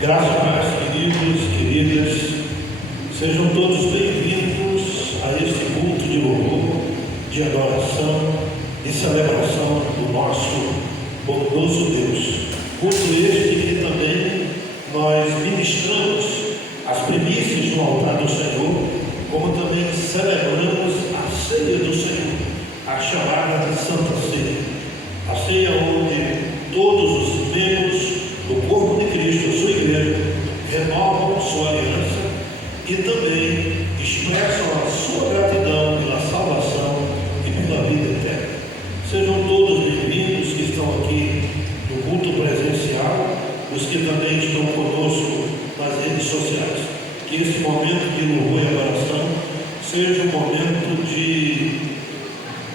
Graças a Deus, queridos, queridas, sejam todos bem-vindos a este culto de louvor, de adoração e celebração do nosso bondoso Deus. Culto este que também nós ministramos as primícias no altar do Senhor, como também celebramos a ceia do Senhor, a chamada de Santa Ceia. A ceia onde todos os membros do corpo de Cristo, a sua igreja, renovam sua aliança e também expressam a sua gratidão pela salvação e pela vida eterna. Sejam todos bem-vindos que estão aqui no culto presencial, os que também estão conosco nas redes sociais. Que esse momento de louvor e adoração seja um momento de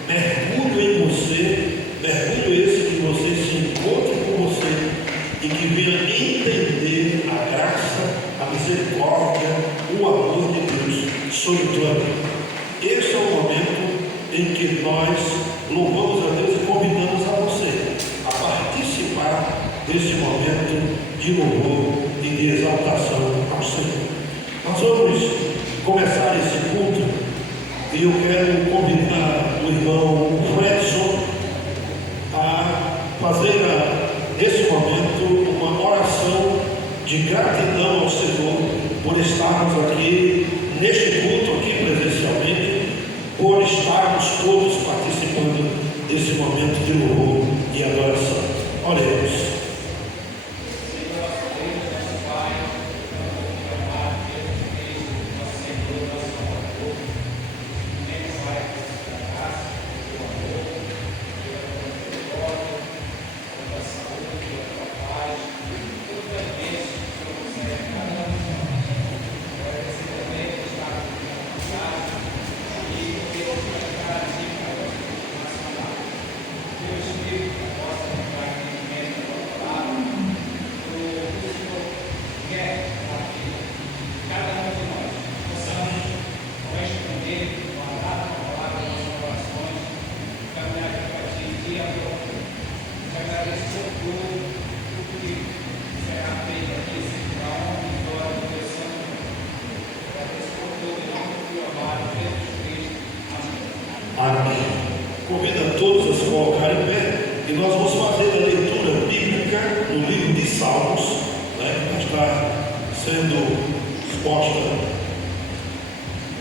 mergulho em você, mergulho esse que você se encontre com você e que venha entender a graça, a misericórdia, o amor de Deus sobre tua vida. Esse é o momento em que nós louvamos a Deus e convidamos a você a participar desse momento de louvor e de exaltação ao Senhor. Nós vamos começar esse culto e eu quero convidar o irmão Fredson a fazer nesse momento uma oração de gratidão ao Senhor por estarmos aqui neste culto aqui presencialmente, por estarmos todos participando desse momento de louvor e adoração. Oremos. Amém. Convido a todos a se colocar em pé e nós vamos fazer a leitura bíblica no livro de Salmos, que está sendo exposta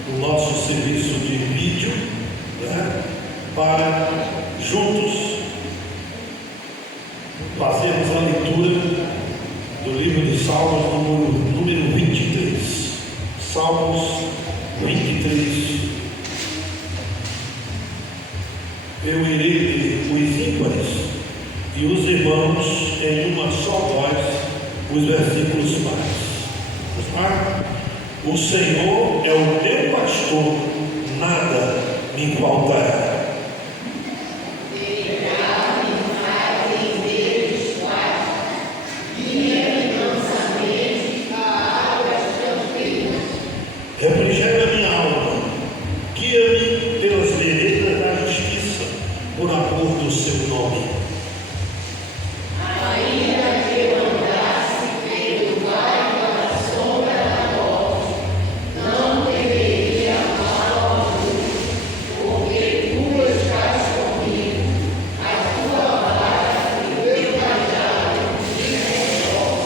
no nosso serviço de vídeo, para juntos fazermos a leitura do livro de Salmos, número 23. Salmos 23. Eu irei ler os ímpares e os irmãos em uma só voz, os versículos pares. O Senhor é o meu pastor, nada me faltará. Refrigera minha alma, guia-me pelas veredas da justiça, por amor do seu nome. Ainda que eu andasse pelo vale da sombra da morte, não temeria mal algum, porque tu estás comigo, a tua vara e o teu cajado me consolam.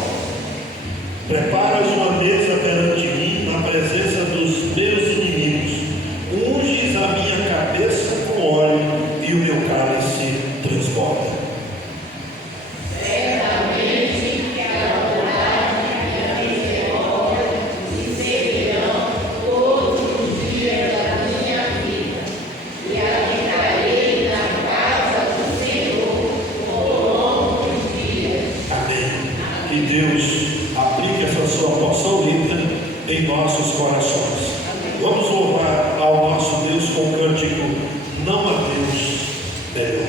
Preparas uma mesa perante mim na presença dos meus inimigos, unges a minha cabeça com óleo e o meu cálice transborda. Certamente que a bondade e a misericórdia me seguirão todos os dias da minha vida, e habitarei na casa do Senhor por longos dias. Amém. Que Deus aplique essa sua porção linda em nossos corações. Vamos louvar ao nosso Deus com o cântico Não há Deus melhor.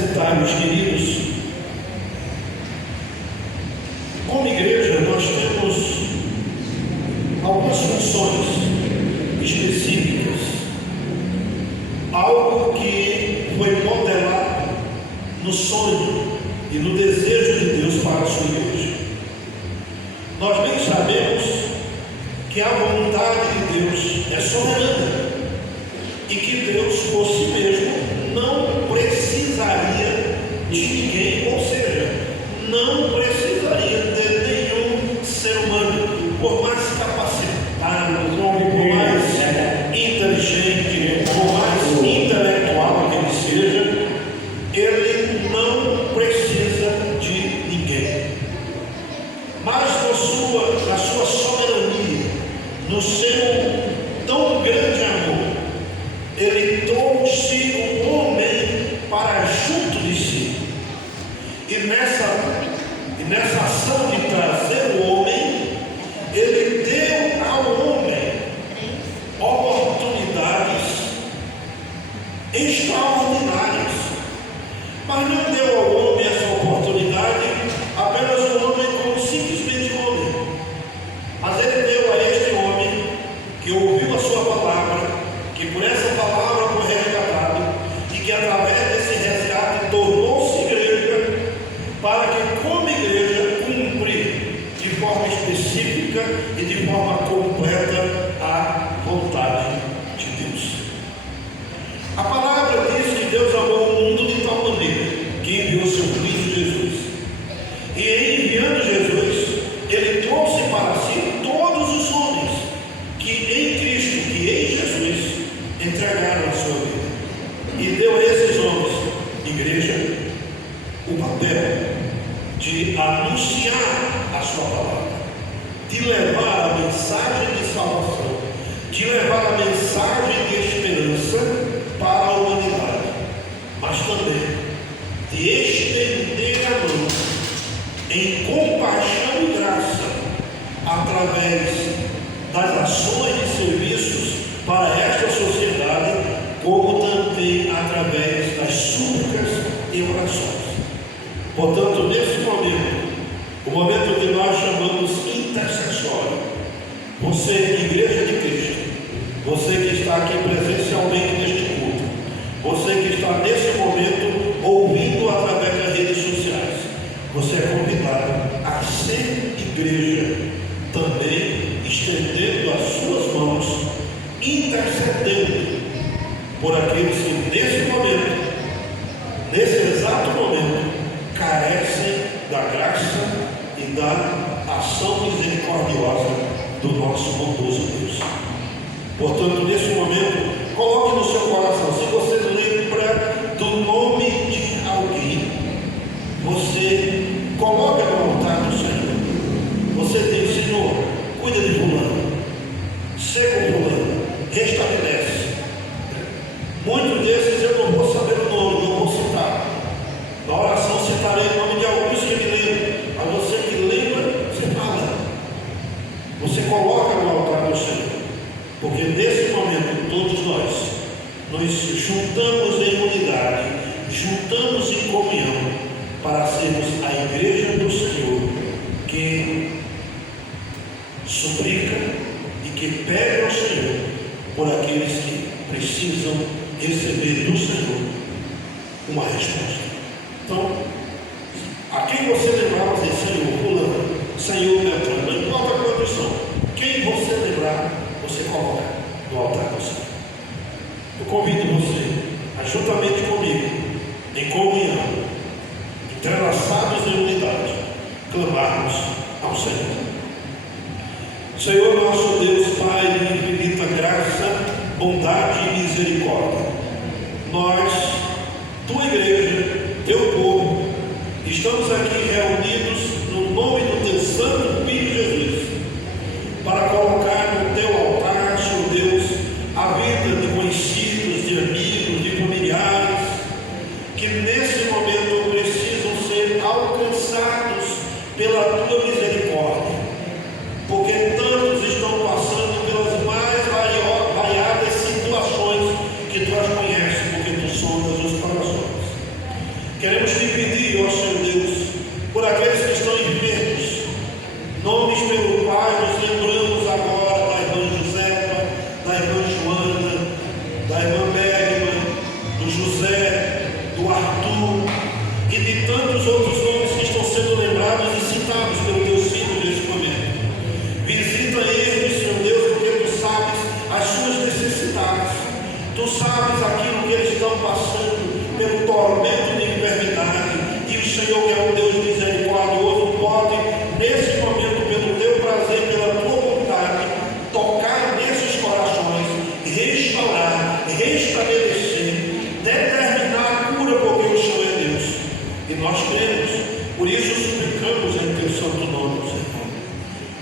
sentar, meus queridos. Como igreja, nós temos algumas funções específicas, algo que foi modelado no sonho e no desejo de Deus para a sua igreja. Nós bem sabemos que a vontade de Deus é soberana e que Deus por si mesmo não precisaria de ninguém, ou seja, não precisaria de nenhum ser humano, por mais capacitado, por mais inteligente, por mais intelectual que ele seja, ele não precisa de ninguém. Mas na sua soberania, no seu tão grande amor, ele trouxe o homem para junto de si. E nessa ação de trazer o homem, ele deu ao homem oportunidades extraordinárias. Mas não deu ao homem essa oportunidade apenas o homem como simplesmente homem. Mas ele deu a este homem que ouviu a sua palavra, que por essa palavra foi resgatado e que através desse resgate tornou-se igreja, para que como igreja cumprir de forma específica e de forma completa a vontade de Deus. A palavra diz que Deus amou o mundo de tal maneira que enviou seu Filho Jesus. E em enviando Jesus, ele trouxe para si todos os homens que em Cristo, que em Jesus, entregaram a sua vida. E deu a esses homens, igreja, o papel de anunciar a sua palavra, de levar a mensagem de salvação, de levar a mensagem de esperança para a humanidade, mas também de estender a mão em compaixão e graça através das ações e serviços para esta sociedade, como também através das súplicas e orações. Portanto, nesse momento, o momento que nós chamamos intercessório, você, igreja de Cristo, você que está aqui presencialmente neste culto, você que está nesse momento ouvindo através das redes sociais, você é convidado a ser igreja, também estendendo as suas mãos, intercedendo por aqueles que nesse momento, nesse exato momento, carecem da graça e da ação misericordiosa do nosso bondoso Deus. Portanto, nesse momento, coloque no seu coração, se você lembra do nome de alguém, você coloca no altar do Senhor. Você diz: Senhor, cuida de fulano, seca o fulano, restabelece. Muitos desses eu não vou saber o nome, não vou citar. Na oração citarei o nome de alguns que me lembram, mas você que lembra, você fala. Você coloca no altar do Senhor, porque nesse momento todos nós nos juntamos em unidade, juntamos em comunhão para sermos a igreja do Senhor que suplica e que pede ao Senhor por aqueles que precisam receber do Senhor uma resposta. Então, a quem você lembrar, você diz: Senhor, fulano, Senhor, Beltrano, não importa a condição, quem você lembrar, você coloca no altar do Senhor. Eu convido você a, juntamente comigo, em comunhão, entrelaçados em unidade, clamarmos ao Senhor. Senhor nosso Deus, Pai de infinita graça, bondade e misericórdia, nós, tua igreja, teu povo, estamos aqui reunidos no nome do teu santo Filho Jesus, para colocar no teu altar, Senhor Deus, a vida de conhecidos, de amigos, de familiares, que nesse momento precisam ser alcançados pela tua misericórdia, porque tantos estão passando pelas mais variadas situações que tu as conheces, porque tu sondas os corações. Queremos te pedir, ó Senhor Deus, por aqueles que estão enfermos, nomes pelo qual nos lembramos agora da irmã Josefa, da irmã Joana, da irmã Bergman, do José, do Arthur e de tantos outros nomes que estão sendo lembrados e citados pelo teu Filho neste momento. Visita eles, Senhor Deus, porque tu sabes as suas necessidades, tu sabes aquilo que eles estão passando pelo tormento de enfermidade, e o Senhor, que é um Deus misericordioso, pode nesse momento, pelo teu prazer, pela tua vontade, tocar nesses corações, restaurar, restabelecer, determinar a cura, porque o Senhor é Deus e nós cremos. Por isso suplicamos em teu santo nome, Senhor.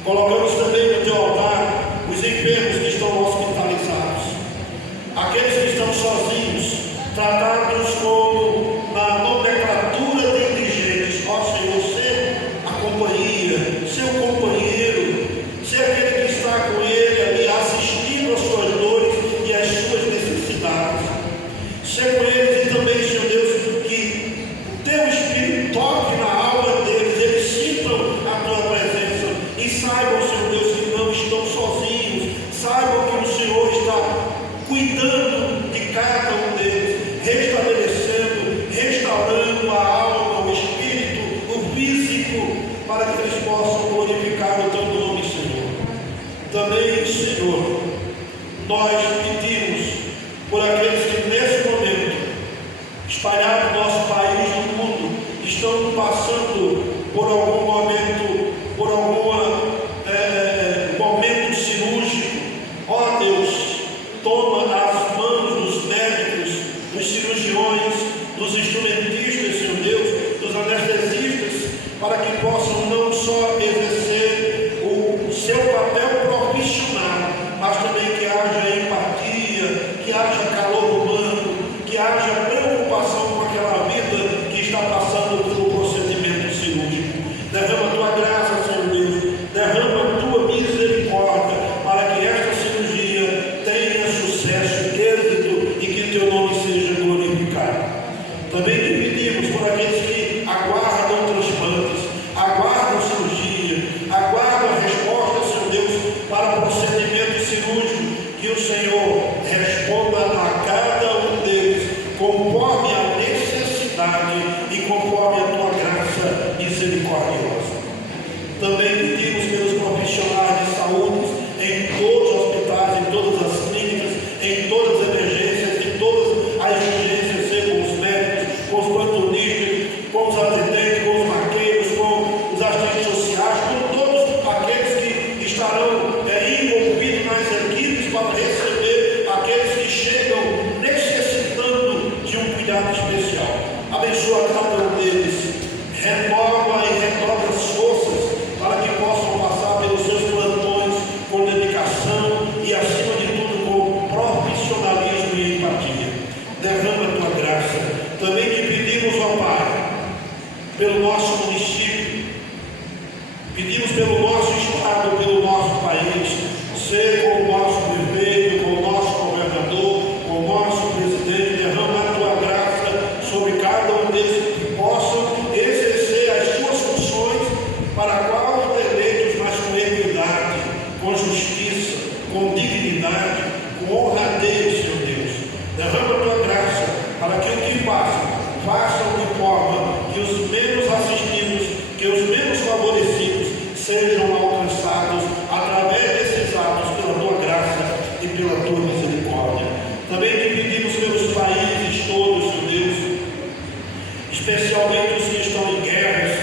Colocamos também no teu altar os enfermos que estão hospitalizados, aqueles que estão sozinhos, tratados como na nomenclatura de indigentes. Ó Senhor, ser a companhia, ser o companheiro, ser aquele que está com ele ali, assistindo às suas dores e às suas necessidades. Ser com eles e também, Senhor Deus, que o teu Espírito toque na alma deles, eles sintam a tua presença e saibam, Senhor Deus, que não estão sozinhos, saibam que o Senhor está cuidando de cada um deles, restabelecendo, restaurando a alma, o espírito, o físico, para que eles possam glorificar o teu nome, Senhor. Também, Senhor, nós pedimos por aqueles que nesse momento, espalhados no nosso país, no mundo, estão passando por algum momento, por algum momento cirúrgico. Ó Deus, toma as mãos dos médicos, dos cirurgiões, dos instrumentistas, Senhor Deus, dos anestesistas, para que possam não só exercer o seu papel profissional, mas também que haja empatia, que haja calor humano, que haja preocupação com aquela vida que está passando pelo procedimento cirúrgico. Derrama a tua graça, Senhor Deus, derrama a tua misericórdia, para que esta cirurgia tenha sucesso, êxito e que teu nome seja glorificado. Também te pedimos por aqueles que aguardam transplantes, aguardam cirurgia, aguardam a resposta, Senhor Deus, para o procedimento cirúrgico, que o Senhor responda a cada um deles conforme a necessidade e conforme a tua graça misericordiosa. Também pedimos pelos profissionais de saúde em todos os hospitais, em todas as clínicas, em todas as emergências, em todas as urgências, seja com os médicos, com os plantonistas, com os atendentes, com os maqueiros, com os assistentes sociais, com todos aqueles que estarão envolvidos nas equipes para receber aqueles que chegam necessitando de um cuidado especial. Abençoa cada um deles, renova e redobra as forças para que possam passar pelos seus plantões com dedicação e, acima de tudo, com profissionalismo e empatia. Derrama a tua graça. Também te pedimos, ó Pai, pelo nosso município, pedimos pelo nosso estado, pelo nosso país, ser com o nosso prefeito, com o nosso governador, com o nosso presidente. Derrama a tua graça sobre cada um deles, que possam exercer as suas funções para a qual foram eleitos, mas com equidade, com justiça, com dignidade, com honradez, Senhor Deus. Derrama a tua graça para que o que façam de forma que os menos assistidos, que os menos favorecidos sejam alcançados através desses atos pela tua graça e pela tua misericórdia. Também te pedimos pelos países todos, Senhor Deus, especialmente os que estão em guerras,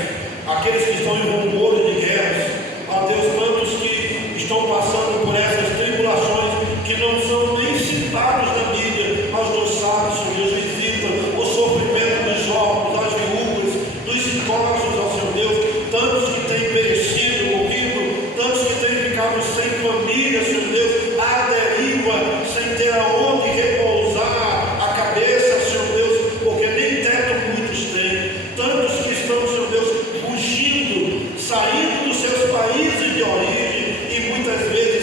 aqueles que estão em rumores de guerras. Ó Deus, quantos que estão passando por essas tribulações que não são nem citados na Bíblia, mas tu sabes, Senhor Deus, visita o sofrimento dos órfãos, das viúvas, dos incógnitos, ó Senhor Deus, tantos que têm perecido, morrido, tantos que têm ficado sem família, Senhor Deus, à deriva, sem ter aonde repousar a cabeça, Senhor Deus, porque nem teto muitos têm, tantos que estão, Senhor Deus, fugindo, saindo dos seus países de origem e muitas vezes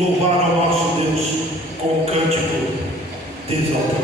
louvar ao nosso Deus com um cântico de exaltação.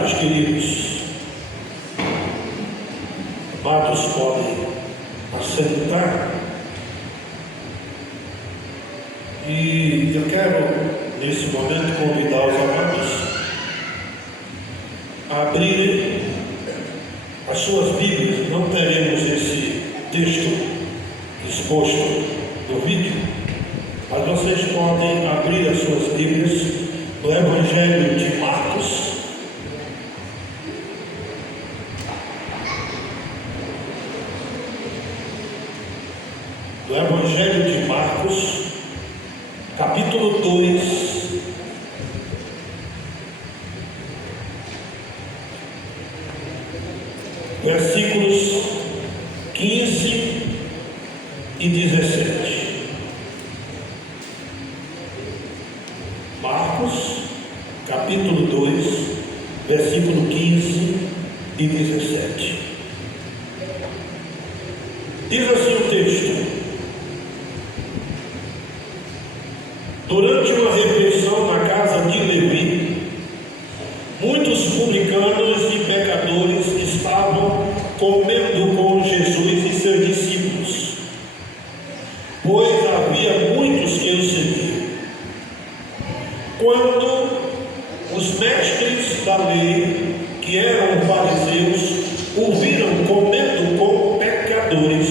meus queridos. Amados, podem assentar. E eu quero, nesse momento, convidar os amados a abrirem as suas Bíblias. Não teremos esse texto exposto no vídeo, mas vocês podem abrir as suas Bíblias no Evangelho de Marcos. Do Evangelho de Marcos, capítulo 2, versículos 15 e 17. Marcos, capítulo 2, versículo 15 e 17. Diz assim o texto: durante uma refeição na casa de Levi, muitos publicanos e pecadores estavam comendo com Jesus e seus discípulos, pois havia muitos que o seguiam. Quando os mestres da lei, que eram fariseus, o viram comendo com pecadores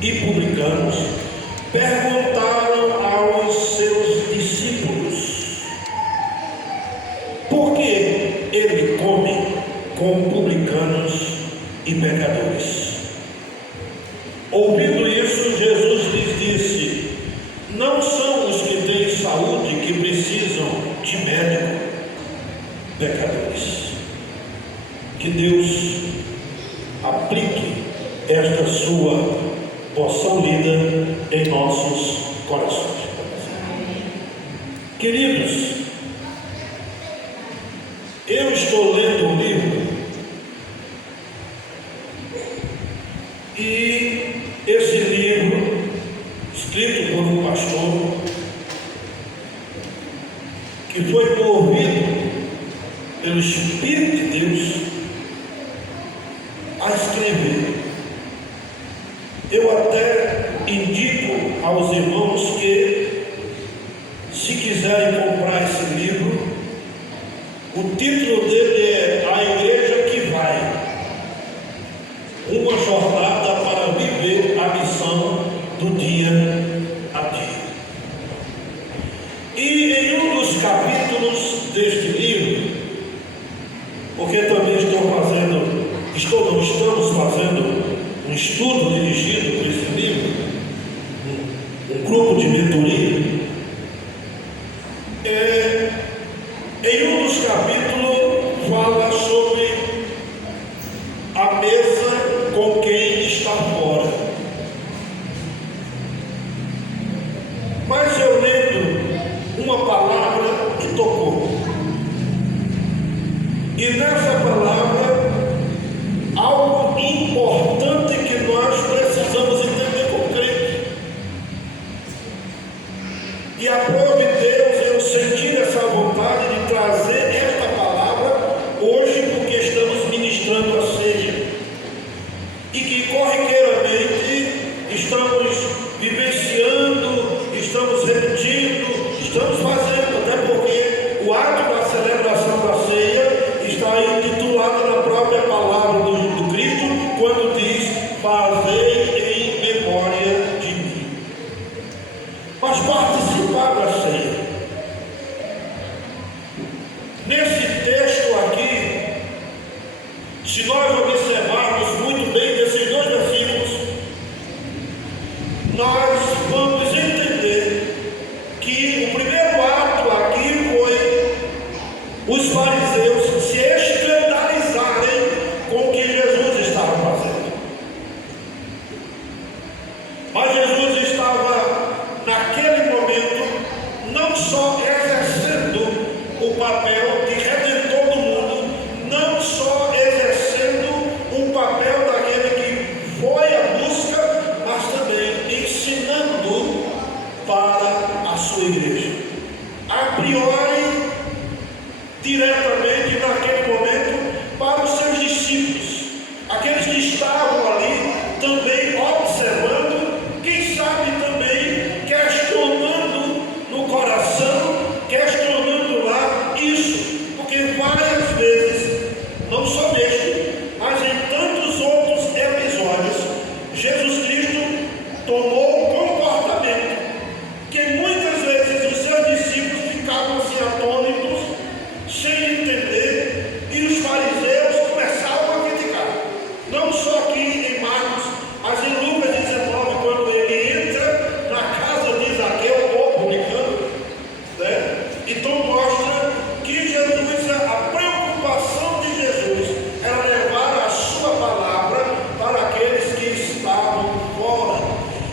e publicanos, perguntaram aos seus discípulos: por que ele come com publicanos e pecadores? Ouvindo isso, Jesus lhes disse: não são os que têm saúde que precisam de médico, pecadores. Que Deus aplique esta sua poção lida em nossos corações. Queridos, eu estou lendo um livro e esse livro, escrito por um pastor, que foi movido pelo Espírito de Deus a escrever. Eu até indico aos irmãos que, se quiserem comprar esse livro, o título dele é A Igreja que Vai, uma jornada para viver a missão do dia a dia. E em um dos capítulos deste livro, porque também estamos fazendo um estudo dirigido por esse livro, um grupo de mentoria, em um dos capítulos fala sobre a mesa com quem está fora. Mas eu lendo uma palavra que tocou, e nessa palavra algo importante que nós precisamos entender como crentes. E aprove Deus eu sentir essa vontade de trazer esta palavra hoje, porque estamos ministrando a ceia e que corriqueiramente estamos vivenciando, estamos repetindo, estamos fazendo, até porque o ato da celebração da ceia está intitulado na própria palavra do Cristo, quando diz: fazei em memória de mim. Mas participar da ceia, nesse texto aqui, se nós observarmos muito bem desses dois versículos, nós vamos entender que o primeiro ato aqui foi os fariseus se escandalizarem com o que Jesus estava fazendo. Mas Jesus estava, naquele momento, não só exercendo o papel de redentor do mundo, não só exercendo o papel daquele que foi à busca, mas também ensinando para a sua igreja. A priori, diretamente naquele momento,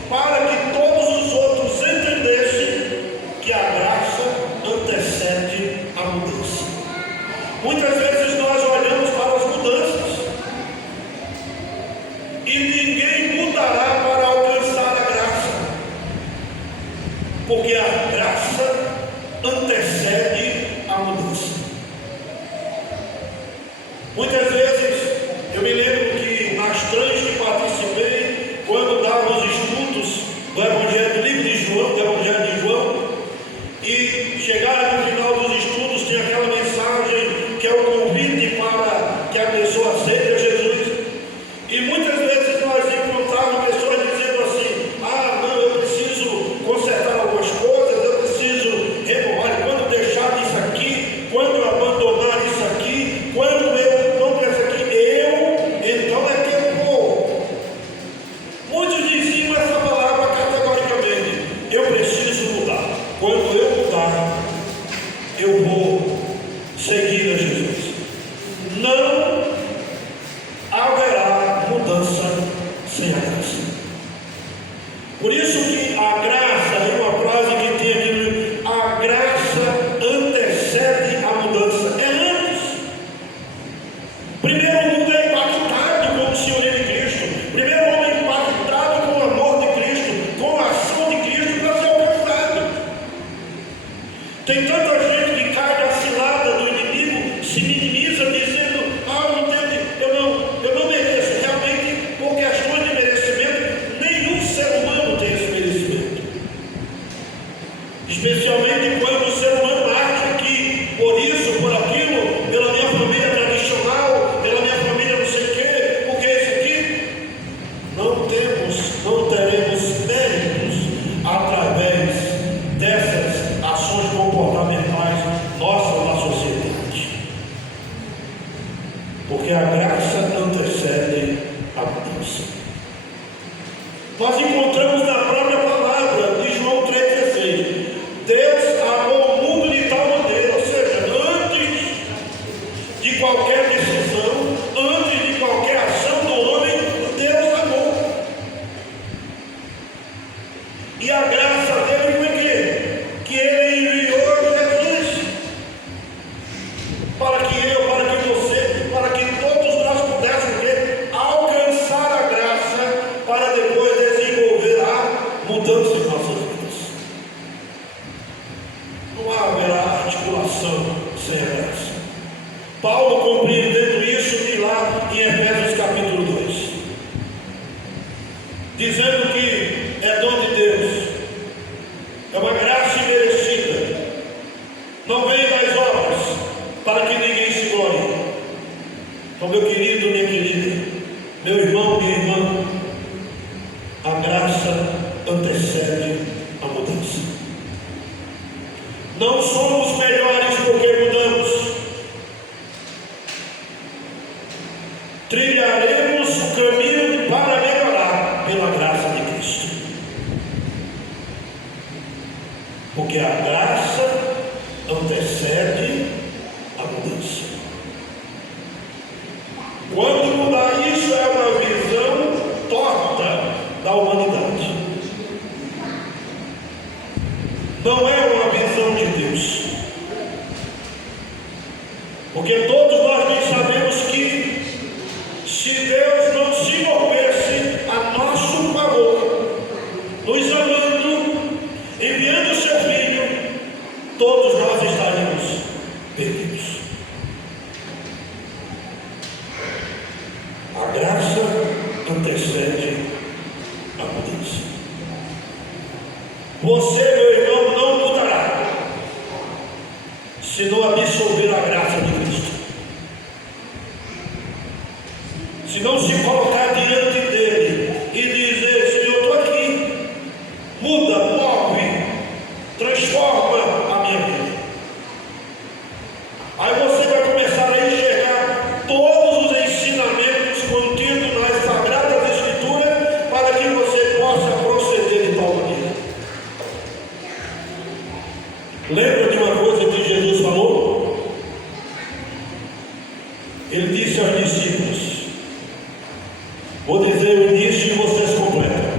para que todos os outros entendessem que a graça antecede a mudança. Muitas vezes nós olhamos para as mudanças e ninguém mudará para alcançar a graça, porque a graça antecede a mudança. Muitas vezes eu me lembro que nas trans que participei, quando dava os estudos do Evangelho, do livro de João, do Evangelho de João, e chegaram no final dos estudos, tem aquela mensagem que é o convite para que a pessoa aceite Jesus. E muitas vezes nós encontrávamos pessoas dizendo assim: ah, não, eu preciso consertar algumas coisas, eu preciso olha, quando deixar isso aqui, quando eu abandonar isso aqui, quando eu não penso aqui, então é que eu vou. Muitos diziam essa palavra categoricamente: eu preciso mudar. Quando eu mudar, eu vou seguir a Jesus. Não haverá mudança sem a graça. Por isso que a graça, é uma frase que tem aqui, a graça antecede a mudança. É antes. Primeiro o mundo é impactado com o senhorio de Cristo. Primeiro o homem é impactado com o amor de Cristo, com a ação de Cristo para ser alcançado. Tem tanta gente que cai na cilada do inimigo, se minimiza dizendo: ah, eu não mereço. Realmente, por questões de merecimento, nenhum ser humano tem esse merecimento. Especialmente quando o ser humano acha que por isso, por aquilo, pela minha família tradicional, pela minha família não sei o quê, porque esse aqui, não teremos méritos através dessas ações comportamentais nossas na sociedade. Porque a graça antecede a mudança. Nós encontramos na própria palavra de João 3,16: Deus amou o mundo de tal maneira, ou seja, antes de qualquer decisão, antes de qualquer ação do homem, Deus amou. E a graça dele foi que ele enviou Jesus para que eu, para que você, para que todos nós pudéssemos alcançar a graça para depois desenvolver a mudança em nossas vidas. Não haverá articulação sem a graça. Paulo, compreendendo isso, diz lá em Efésios capítulo 2, dizendo que é dom de Deus, é uma graça imerecida, não vem das obras, para que ninguém se glorie. Então, meu querido, minha querida, meu irmão, minha irmã, a graça antecede a mudança. Não somos melhores porque mudamos. Trilharemos o caminho para melhorar pela graça de Cristo. Porque a graça antecede a mudança. Quando mudar, isso é uma visão torta da humanidade. Não é uma visão de Deus. Porque todos nós bem sabemos que se Deus não se movesse a nosso favor, nos amando, enviando o seu Filho, todos nós estaríamos perdidos. A graça antecede a mudança. Você, meu irmão, não mudará se não absorver a graça de Cristo. Se não se colocar diante dele e dizer: Senhor, estou aqui, muda, move, transforma a minha vida. Aí você vai começar a enxergar todos os ensinamentos contidos nas Sagradas Escrituras para que você possa proceder de tal maneira. Lembra de uma coisa que Jesus falou? Ele disse aos discípulos: vou dizer o início e vocês completam.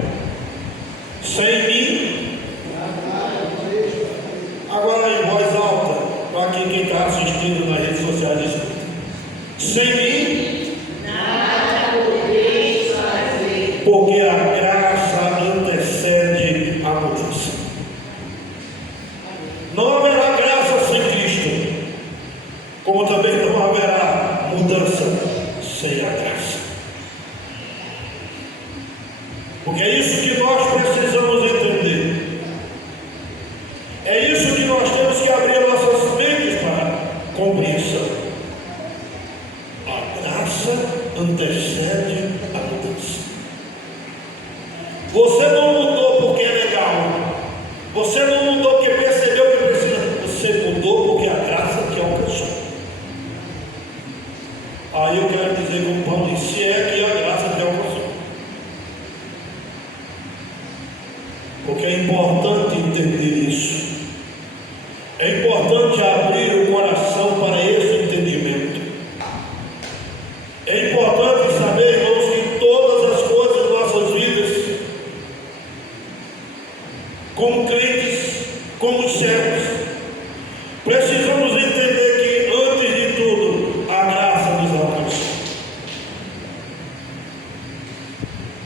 Porque é isso que nós precisamos entender. É isso que nós temos que abrir nossas mentes para compreensão. A graça antecede a mudança. Você não mudou porque é legal. Você não mudou porque percebeu que precisa. Você mudou porque a graça te alcançou. Aí eu quero dizer como Paulo disse, se é que a graça te alcançou. Porque é importante entender isso. É importante abrir o coração para esse entendimento. É importante saber, irmãos, que todas as coisas de nossas vidas, como crentes, como servos, precisamos entender que antes de tudo a graça nos alcançou.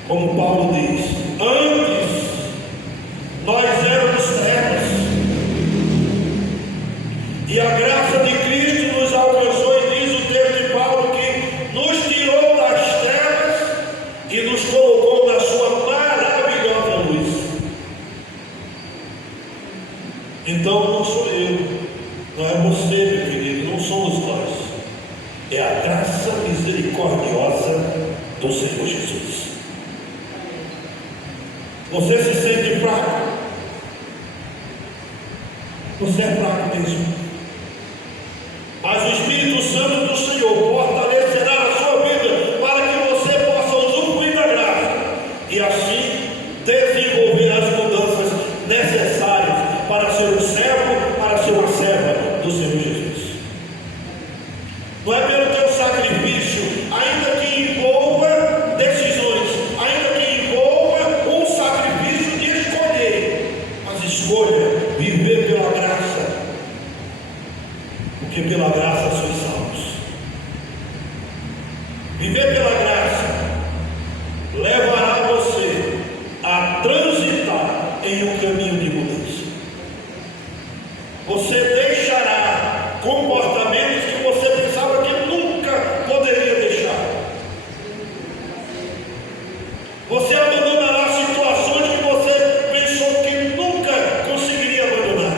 Como Paulo diz, antes nós éramos trevas e a graça de Cristo nos alcançou, e diz o texto de Paulo que nos tirou das trevas e nos colocou na sua maravilhosa luz. Então não sou eu, não é você, meu querido, não somos nós, é a graça misericordiosa do Senhor Jesus. Você se sente fraco? Você é fraco mesmo. Mas o Espírito Santo do Senhor fortalecerá a sua vida para que você possa usufruir da graça e assim desenvolver as mudanças necessárias para ser um servo, para ser uma serva do Senhor Jesus. Não é pelo teu sacrifício, ainda que envolva decisões, ainda que envolva um sacrifício de escolher, mas escolha viver pela graça, porque pela graça sois salvos. Viver pela graça levará você a transitar em um caminho de mudança. Você deixará comportamentos que você pensava que nunca poderia deixar. Você abandonará situações que você pensou que nunca conseguiria abandonar.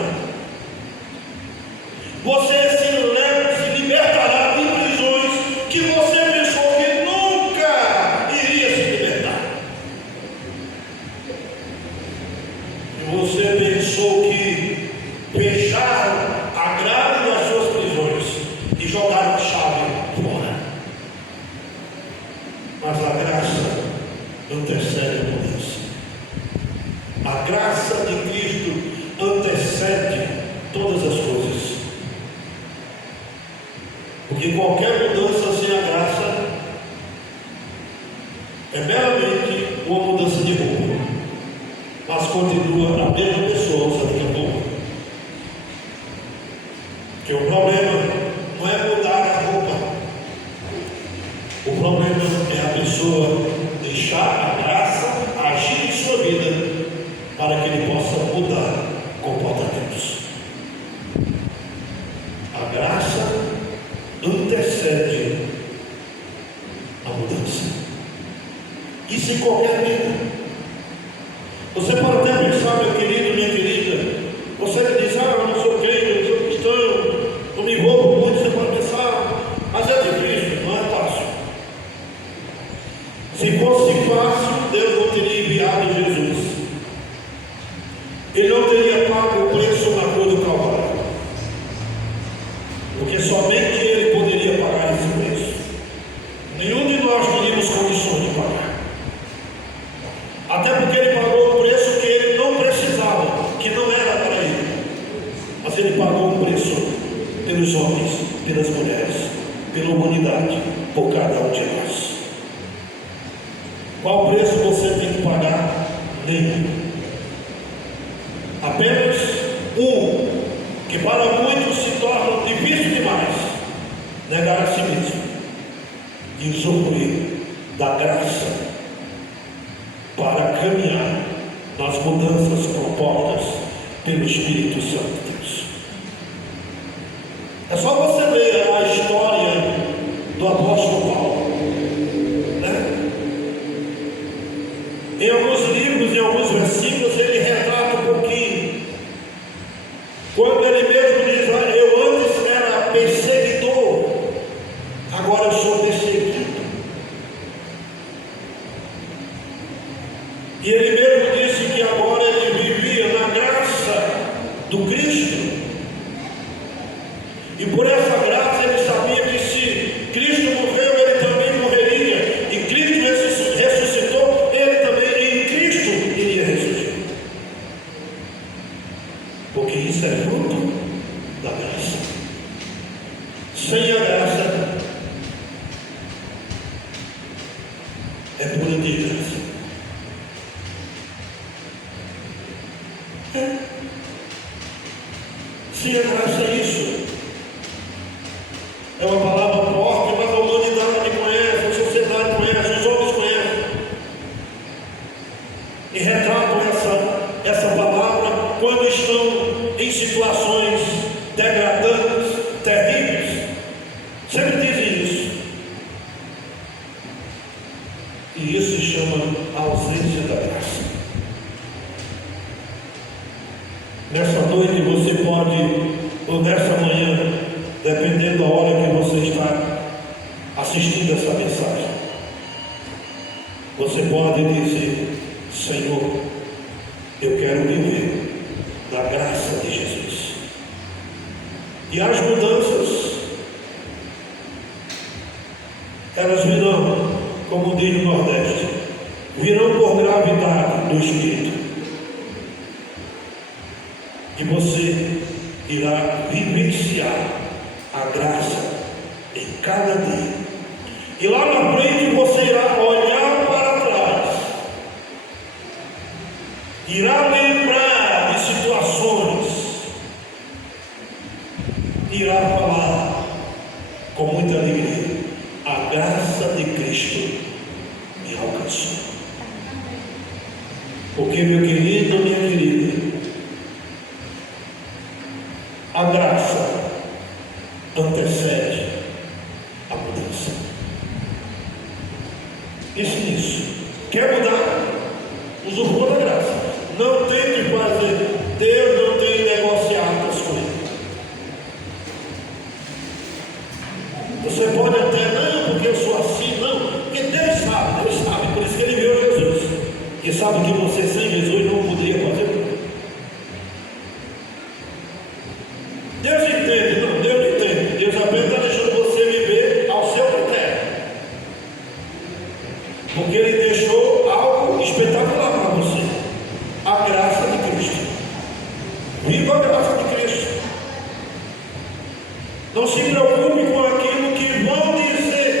Você se libertará de prisões que você pensou que nunca iria se libertar. E você pensou que fecharam a grade das suas prisões e jogaram a chave fora. Mas a graça antecede a mudança. A graça de Cristo antecede todas as coisas. Porque qualquer mudança sem a graça é meramente uma mudança de roupa, mas continua a mesma pessoa usando a roupa. Porque o problema não é mudar a roupa, o problema é a pessoa deixar a graça agir em sua vida para que ele possa mudar comportamentos. A graça antecede a mudança. Isso em qualquer vida. Você pode até pensar, meu querido, minha querida, você que diz, eu não sou crente, eu sou cristão, não me envolvo muito, você pode pensar, mas é difícil, não é fácil. Se fosse fácil, Deus não teria enviado Jesus. Ele não teria pago o preço na cruz do Calvário, porque somente Ele poderia pagar esse preço. Nenhum de nós teríamos condições de pagar. Até porque Ele pagou o preço que Ele não precisava, que não era para Ele. Mas Ele pagou um preço pelos homens, pelas mulheres, pela humanidade, por cada um de nós. Qual preço você tem que pagar? Nenhum. Apenas um, que para muitos se torna difícil demais: negar a si mesmo e usufruir da graça para caminhar nas mudanças propostas pelo Espírito Santo de Deus. É só você ver a história do apóstolo Paulo, né? Em alguns alguns livros, em alguns versículos, ele retrata um pouquinho. Quando ele mesmo diz: eu antes era perseguidor, agora eu sou perseguido. E ele mesmo disse que agora ele vivia na graça do Cristo. E por essa graça ele sabia que se Cristo morreu, ele também morreria. E Cristo ressuscitou, ele também em Cristo iria ressuscitar. Porque isso é fruto da graça. Sem a graça é pura desgraça. Sem a graça é isso. É uma palavra forte, mas a humanidade conhece, a sociedade conhece, os homens conhecem. E retratam essa palavra quando estão em situações degradantes, terríveis. Sempre dizem isso. E isso se chama ausência da graça. Nessa noite você pode, ou nessa manhã, dependendo da hora que você está assistindo essa mensagem, você pode dizer: Senhor, eu quero viver na graça de Jesus. E as mudanças, elas virão, como diz no Nordeste, virão por gravidade do Espírito. E você irá vivenciar a graça em cada dia. E lá na frente você irá olhar para trás, irá lembrar de situações, irá falar com muita alegria: a graça de Cristo me alcançou. Porque, meu querido, minha querida, a graça antecede a mudança. Pense nisso. Quer mudar? Usufrua da graça. Não tente fazer. Deus não tem negociatas com ele. Você pode até: não, porque eu sou assim. Não, porque Deus sabe. Por isso que ele viu Jesus. E sabe que você sem Jesus não poderia fazer nada. Deus entende, não, Deus não entende. Deus apenas está deixando você viver ao seu critério. Porque Ele deixou algo espetacular para você: a graça de Cristo. Viva a graça de Cristo. Não se preocupe com aquilo que vão dizer.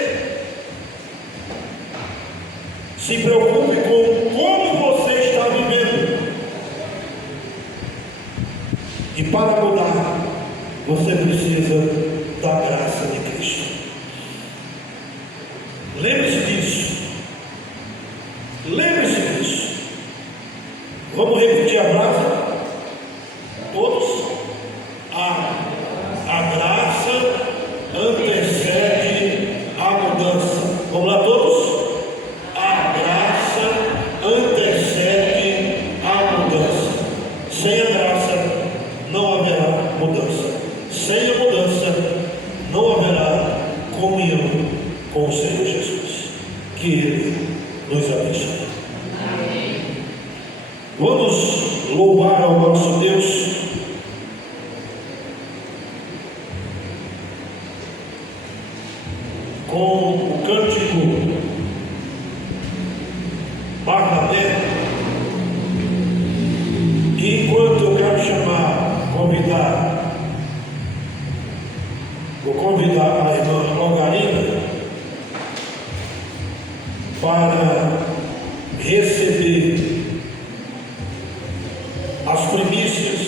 Se preocupe com como você está vivendo. E para mudar, você precisa da graça de Cristo. Lembre-se disso. Lembre-se disso. Vamos repetir a frase? Todos? A graça antecede a mudança. Vamos lá, todos? A graça antecede a mudança. Sem a graça não haverá mudança. Sem a mudança não haverá comunhão com o Senhor Jesus. Que Ele nos abençoe. Amém. Vamos louvar ao nosso Deus. Com o cântico Barnabé. E enquanto eu quero vou convidar a irmã Longarina para receber as primícias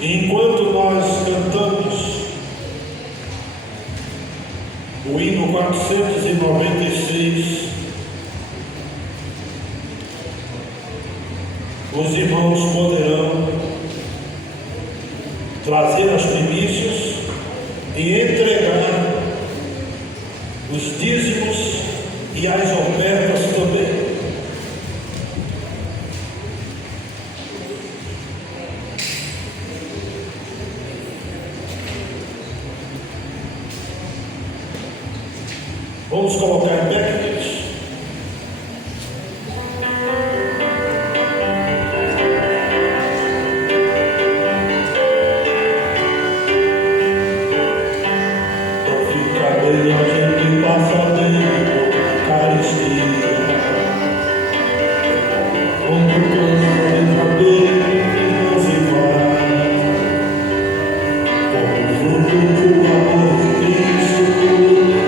e enquanto nós cantamos o hino 496, os irmãos poderão trazer as primícias e entregar os dízimos e as ofertas também. Vamos colocar em pé, queridos. Não fica bem a gente passa bem por caristia. Quando cansa entra bem e não se vai. Como fruto do amor de Cristo,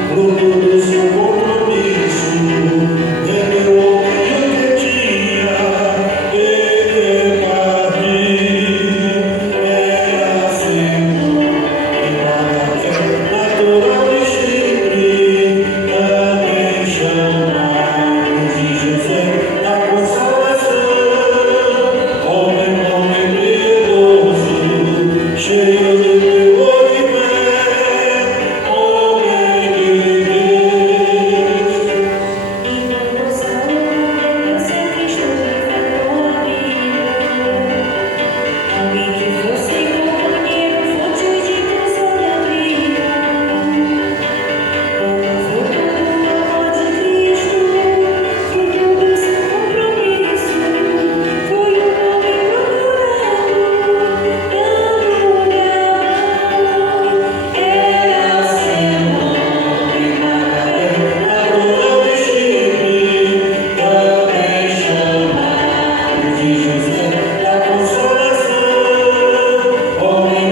fruto do seu compromisso, vendeu o que tinha, ele partiu, era assim, e nada é natural e sempre, também chamado de José da consolação, homem piedoso, cheio de temor e fé, homem de Deus. Alguém que fosse companheiro, fonte de bênção e alegria. Fruto do amor de Cristo, fruto do seu compromisso, foi o nome procurado, dando lugar. Era seu nome, Natural e simples, também chamado de José da consolação, homem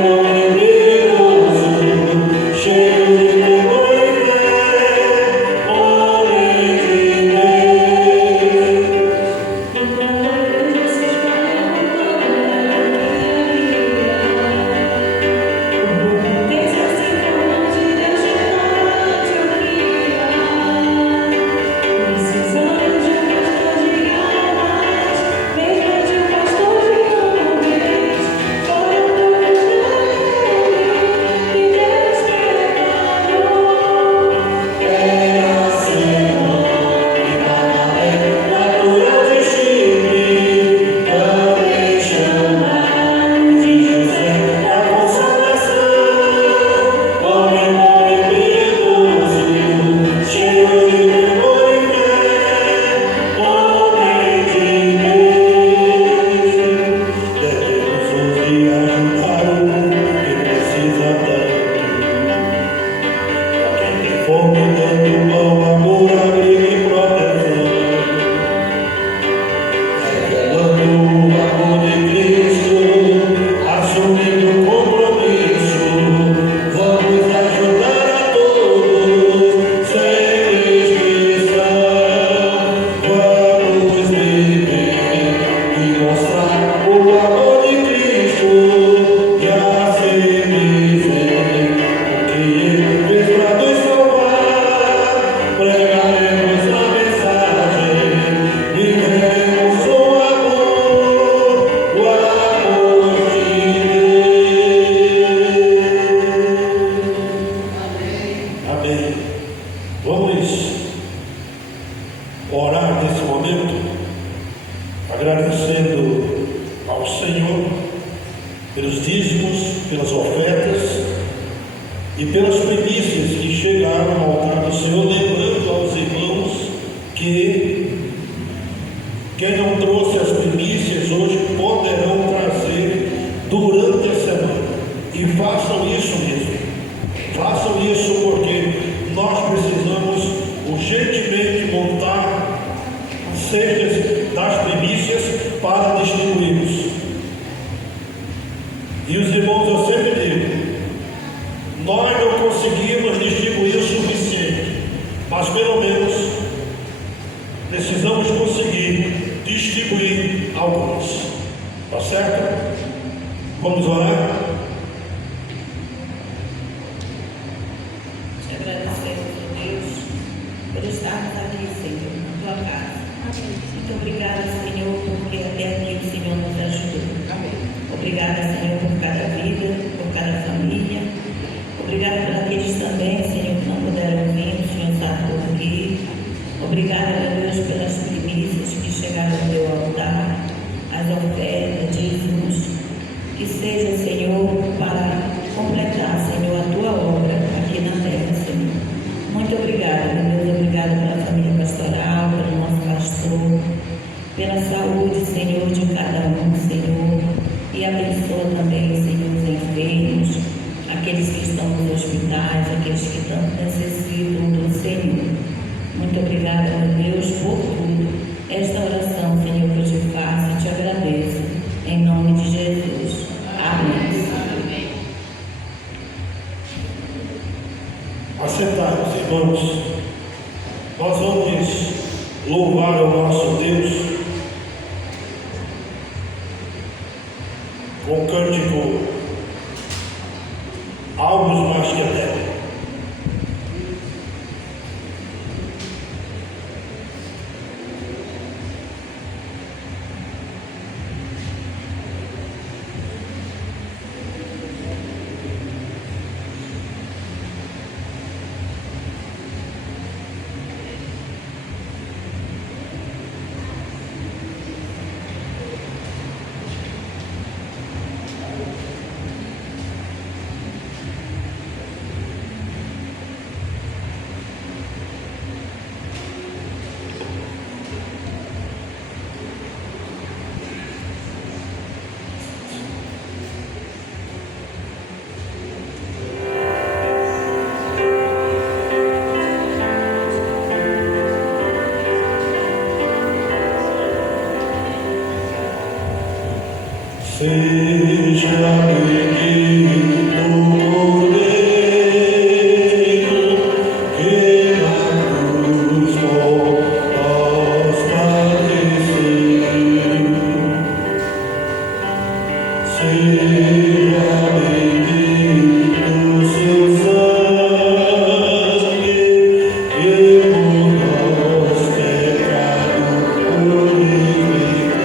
piedoso, cheio de temor e fé, homem de Deus. Natural e simples, também chamado de José da consolação, homem piedoso, cheio de temor e fé, homem de Deus. Devemos ouvir ajudar o que precisa tanto. Quem tem fome dando pão, amor, abrigo e proteção. Revelando o amor de Cristo, assumindo o compromisso, vamos ajudar a todos, sem distinção. Vamos viver e mostrar o amor de Cristo, e assim dizer o que Ele fez para nos salvar. Pregaremos a mensagem, viveremos o amor de Deus. Amém. Vamos orar nesse momento, agradecendo ao Senhor pelos dízimos, pelas ofertas e pelas primícias que chegaram ao altar do Senhor, lembrando aos irmãos que quem não trouxe as primícias hoje poderão trazer durante a semana. E façam isso mesmo. Façam isso porque nós precisamos urgentemente montar cestas das primícias para distribuirmos. E os irmãos, eu sempre digo, nós não conseguimos distribuir o suficiente, mas pelo menos precisamos conseguir distribuir alguns. Tá certo? Vamos orar? Te agradecemos, ó Deus, por estarmos aqui, Senhor, na tua casa. Muito obrigada, Senhor, porque até aqui o Senhor nos ajudou. Obrigada, Senhor, por cada vida, por cada família. Obrigada por aqueles também, Senhor, que não puderam vir. O Senhor Obrigada, meu Deus, pelas primícias que chegaram ao teu altar, as ofertas, dízimos, que seja, Senhor, para completar, Senhor, a tua obra aqui na terra, Senhor. Muito obrigada, meu Deus, obrigada pela família pastoral, pelo nosso pastor, pela saúde, Senhor, de cada um, Senhor, e abençoa também, Senhor, os enfermos, aqueles que estão nos hospitais, aqueles que tanto necessitam do Senhor. Muito obrigada, meu Deus, por tudo. Esta oração, Senhor, que eu te faço e te agradeço, em nome de Jesus. Amém. Assentados, irmãos, nós vamos louvar o nosso Deus com o cântico Almos Mais que Eterno. Seja bendito o Cordeiro que na cruz por nós padeceu. Seja bendito o seu sangue que por nós pecado purificou.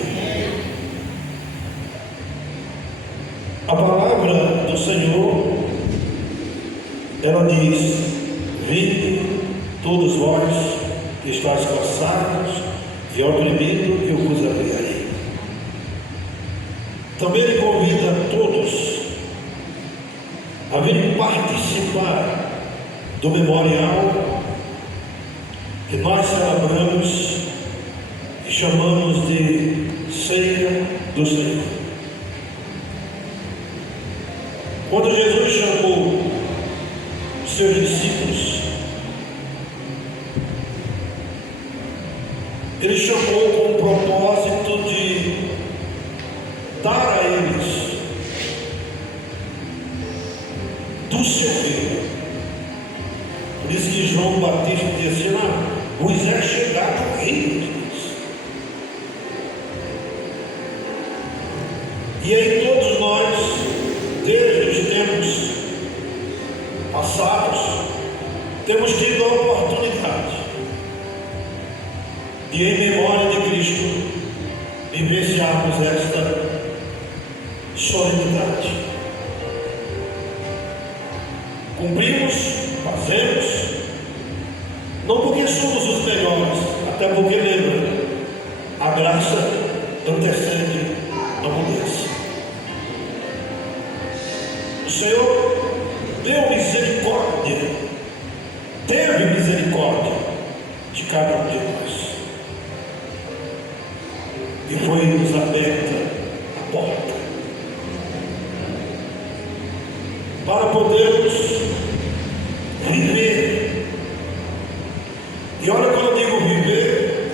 Amém. A palavra do Senhor, ela diz: vinde todos vós que estáis cansados e oprimidos, que eu vos aliviarei. Também ele convida a todos a virem participar do memorial que nós celebramos e chamamos de Ceia do Senhor. Quando Jesus chamou seus discípulos, ele chamou com o propósito de dar a eles do seu reino. Por isso que João Batista disse assim: vos é chegado o reino de Deus. E aí todos nós, desde os tempos passados, temos tido a oportunidade de, em memória de Cristo, vivenciarmos esta solenidade. Cumprimos, fazemos, não porque somos os melhores, até porque, lembra, a graça antecede a mudança. O Senhor deu misericórdia, teve misericórdia de cada um de nós, e foi-nos aberta a porta para podermos viver. E olha, quando eu digo viver,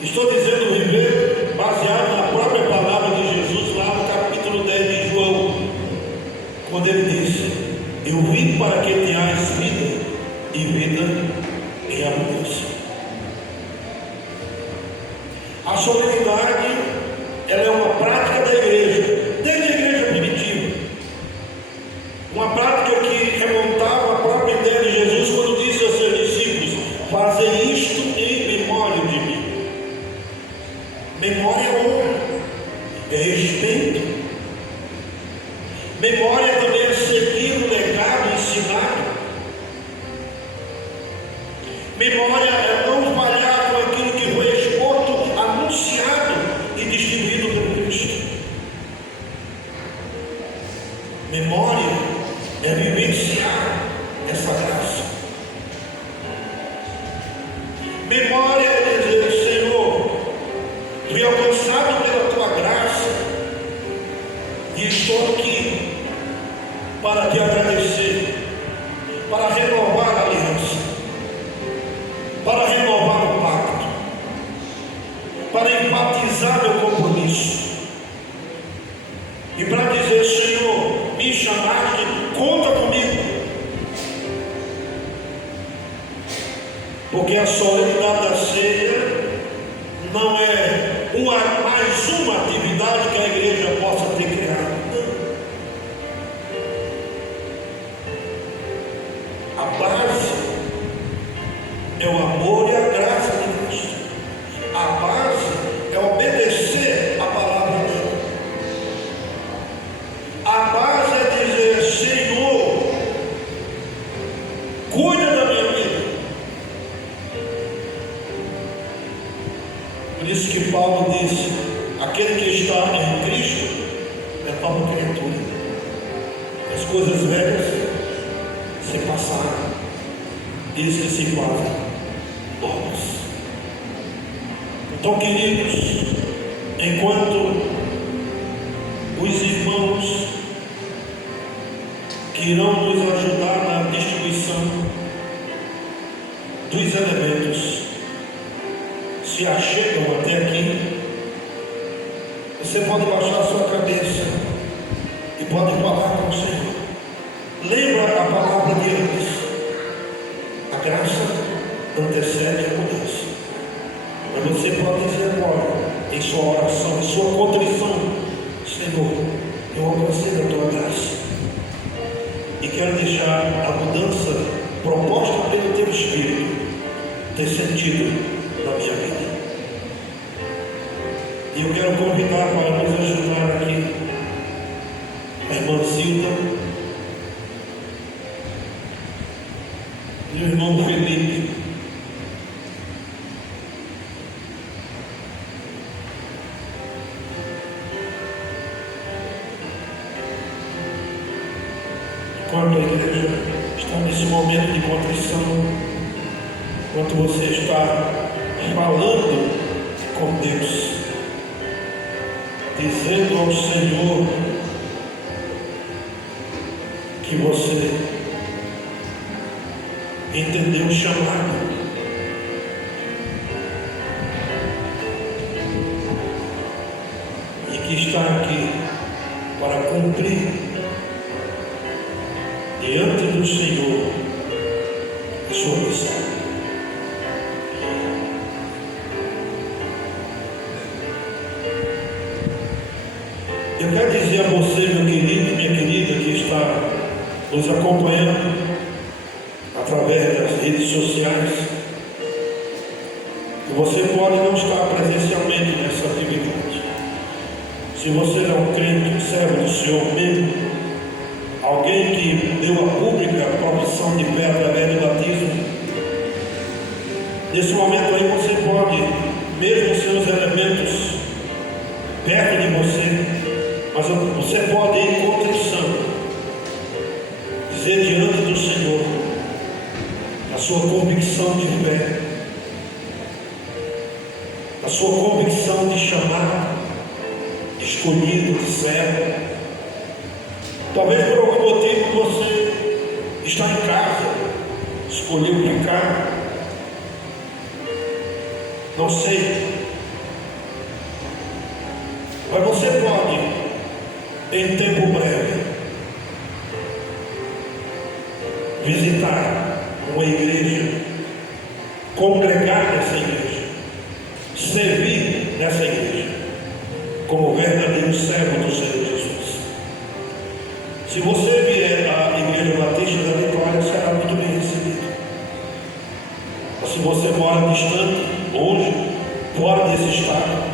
estou dizendo viver baseado na própria palavra de Jesus, lá no capítulo 10 de João, quando ele disse: eu vim para que tenhais vida e vida em abundância. A solenidade, ela é uma prática da igreja, desde a igreja primitiva, uma prática que remontava a própria ideia de Jesus quando disse aos seus discípulos: fazei isto em memória de mim. Memória é honra, é respeito. Memória também é seguir o legado ensinado. Memória é não falhar com aquilo que foi exposto, anunciado e distribuído pelo Cristo. Memória é vivenciar essa graça. Memória é dizer: Senhor, fui alcançado pela tua graça e estou aqui para te agradecer, para renovar a aliança, para renovar o pacto, para enfatizar meu compromisso e para dizer: Senhor, me chamaste, conta comigo. Porque a solenidade da ceia não é mais uma atividade que a igreja possa ter criado. A base é o amor e a graça de Cristo. A base é obedecer a palavra dele. A base é dizer: Senhor, cuida da minha vida. Por isso que Paulo disse: aquele que está em Cristo é nova criatura. As coisas velhas se passaram, diz que se fazem novas. Então, queridos, enquanto os irmãos que irão nos ajudar na distribuição dos elementos se achegam até aqui, você pode baixar a sua cabeça e pode falar com o Senhor. Lembra a palavra de antes: a graça antecede a mudança. Mas você pode dizer agora, em sua oração, em sua contrição: Senhor, eu alcancei a tua graça e quero deixar a mudança proposta pelo teu Espírito ter sentido na minha vida. E eu quero convidar para nos ajudar aqui a irmã Zilda e o irmão Felipe. Enquanto a igreja está nesse momento de contrição, enquanto você está falando com Deus, dizendo ao Senhor que você entendeu o chamado, e que está aqui para cumprir diante do Senhor a sua missão. Eu quero dizer a você, meu querido, minha querida, que está nos acompanhando através das redes sociais, que você pode não estar presencialmente nessa atividade. Se você não é um crente, servo do Senhor mesmo, alguém que deu a pública a profissão de fé através do batismo, nesse momento aí você pode, mesmo sem os elementos perto de você, mas você pode ir em contrição, dizer diante do Senhor a sua convicção de fé, a sua convicção de chamado, escolhido, de servo. Talvez por algum motivo você está em casa, escolheu ficar, não sei, mas você pode, em tempo breve, visitar uma igreja, congregar nessa igreja, servir nessa igreja, como verdadeiro servo do Senhor Jesus. Se você vier à Igreja Batista da Vitória, será muito bem recebido. Mas se você mora distante, longe, fora desse estado,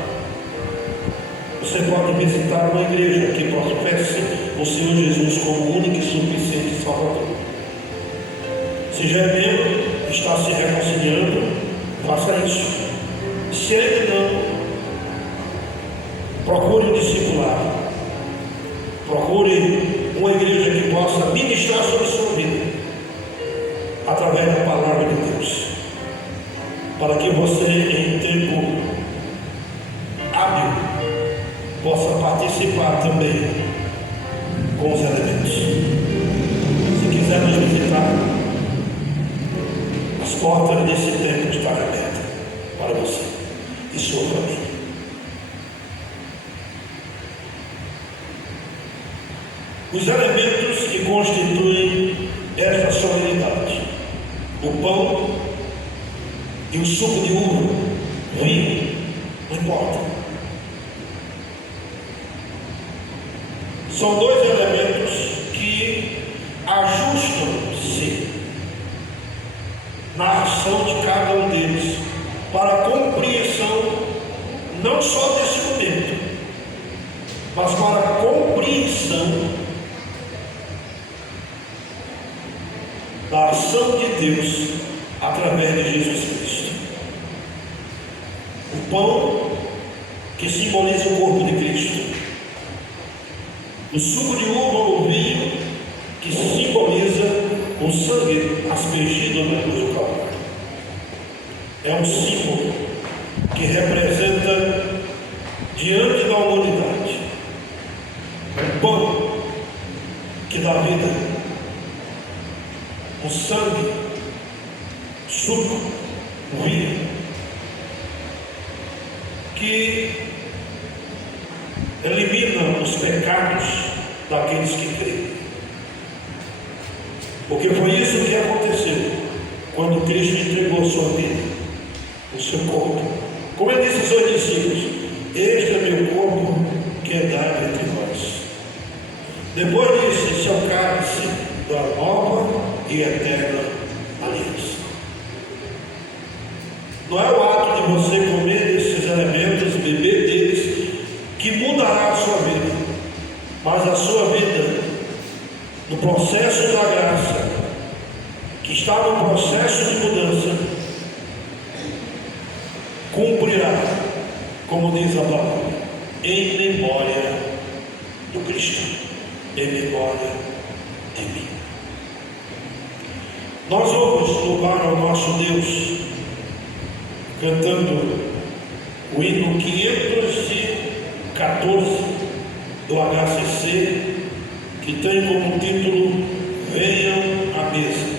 você pode visitar uma igreja que professe o Senhor Jesus como único e suficiente Salvador. Se já é membro, está se reconciliando, faça isso. Se ainda não, procure um discipulado, procure uma igreja que possa ministrar sobre a sua vida, através da palavra de Deus, para que você, em tempo hábil, possa participar também com os elementos. Se quiser nos visitar, as portas desse templo estão abertas para você e sua família. Os elementos que constituem esta solenidade: o pão e o suco de uva, vinho, não importa. São dois elementos que ajustam-se na ação de cada um deles para a compreensão não só desse momento, mas para a compreensão da ação de Deus através de Jesus Cristo. O pão, que simboliza o corpo de Cristo. O suco de uva ou vinho, que simboliza o sangue aspergido na cruz do Calvário. É um símbolo que representa diante da humanidade o pão que dá vida, o sangue, o suco, o vinho, que elimina os pecados daqueles que creem. Porque foi isso que aconteceu quando Cristo entregou sua vida, o seu corpo. Como ele disse aos seus discípulos: este é meu corpo que é dado entre vós. Depois disse: esse é o cálice da nova e eterna aliança. Não é o ato de você comer esses elementos, beber deles, processo da graça, que está no processo de mudança, cumprirá, como diz a palavra, em memória do cristão, em memória de mim. Nós vamos louvar ao nosso Deus cantando o hino 514 do HCC, que tem como título Venham à Mesa.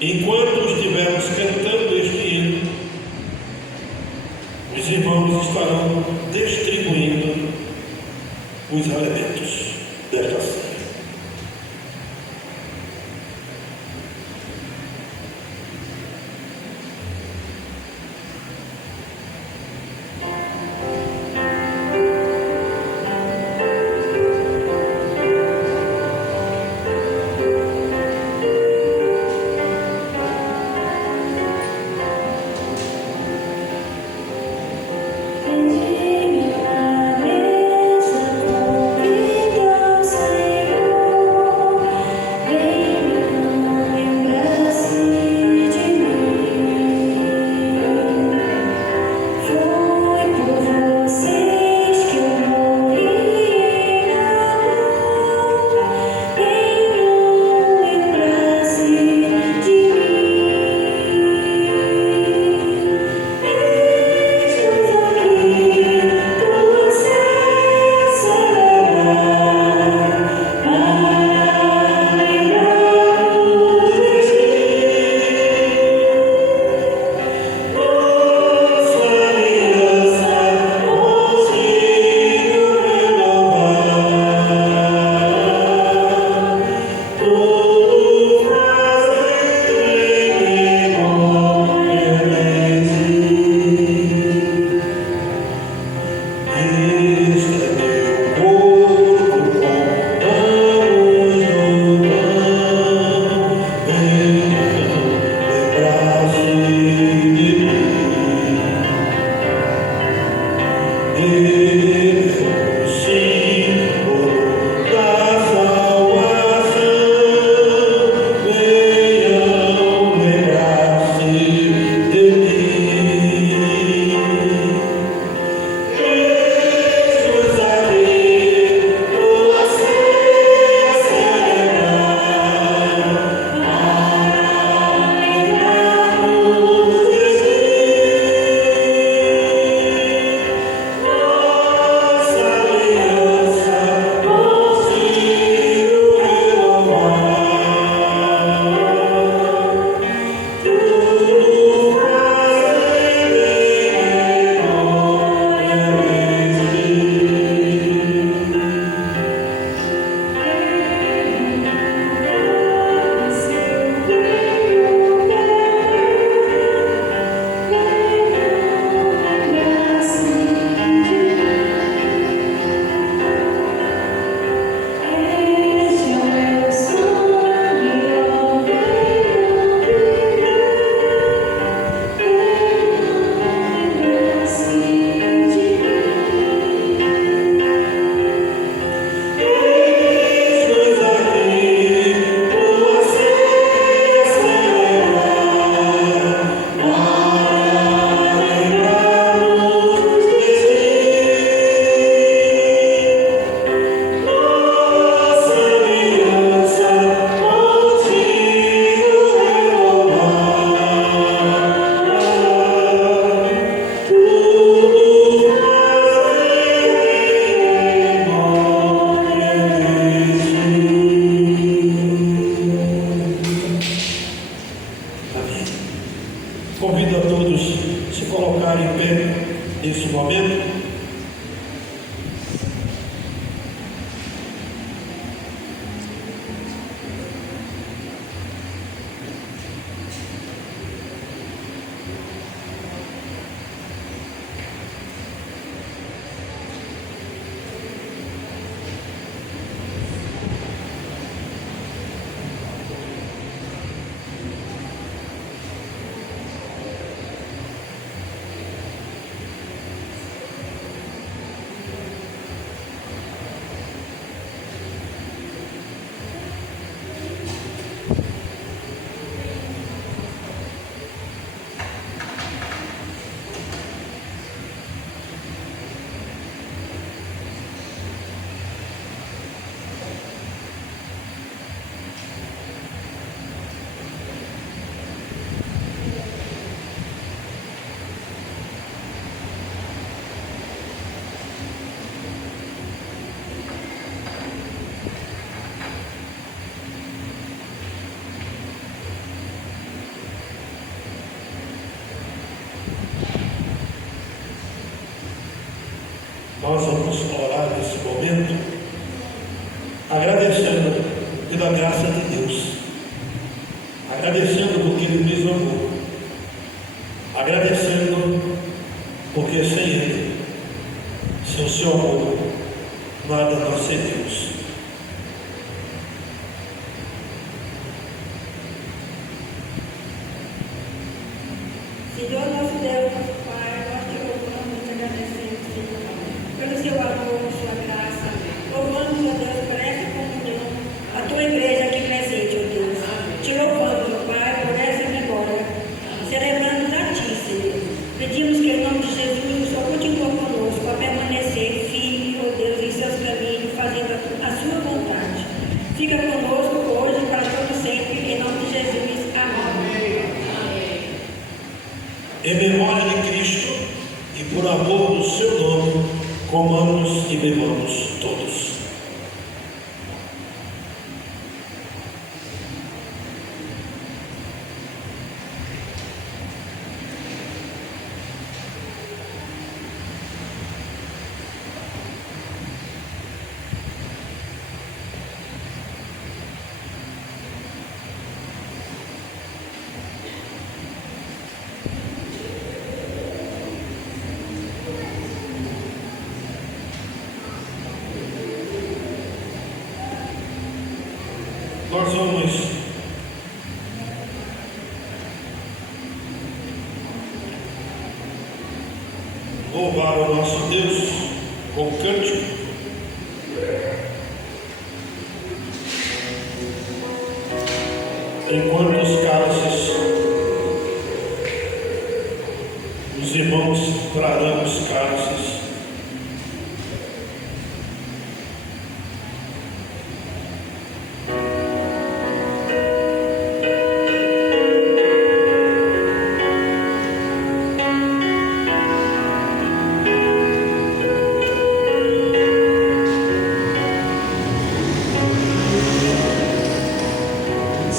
Enquanto estivermos cantando este hino, os irmãos estarão distribuindo os elementos desta ceia. nós vamos orar nesse momento, agradecendo pela graça de Deus, agradecendo porque Ele nos amou, agradecendo porque sem Ele, sem o seu amor, nada nós seríamos. Senhor nosso Deus, nosso Pai, nós te louvamos e te agradecemos, Senhor, pelo seu amor, sua graça. Louvamos, ó Deus, por essa comunhão, a tua igreja aqui presente, ó Deus. Te louvamos, ó Pai, por essa memória. Celebramos a ti, Senhor. Pedimos que, em nome de Jesus, o Senhor continue conosco a permanecer firme, ó Deus, em seus caminhos, fazendo a sua vontade. Fica conosco hoje e para todo sempre, em nome de Jesus. Amém. Em memória de Cristo e por amor do seu nome, comamos e bebamos todos. Nós vamos louvar o nosso Deus com cântico. Enquanto os cálices, os irmãos trarão os cálices,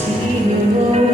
Senhor.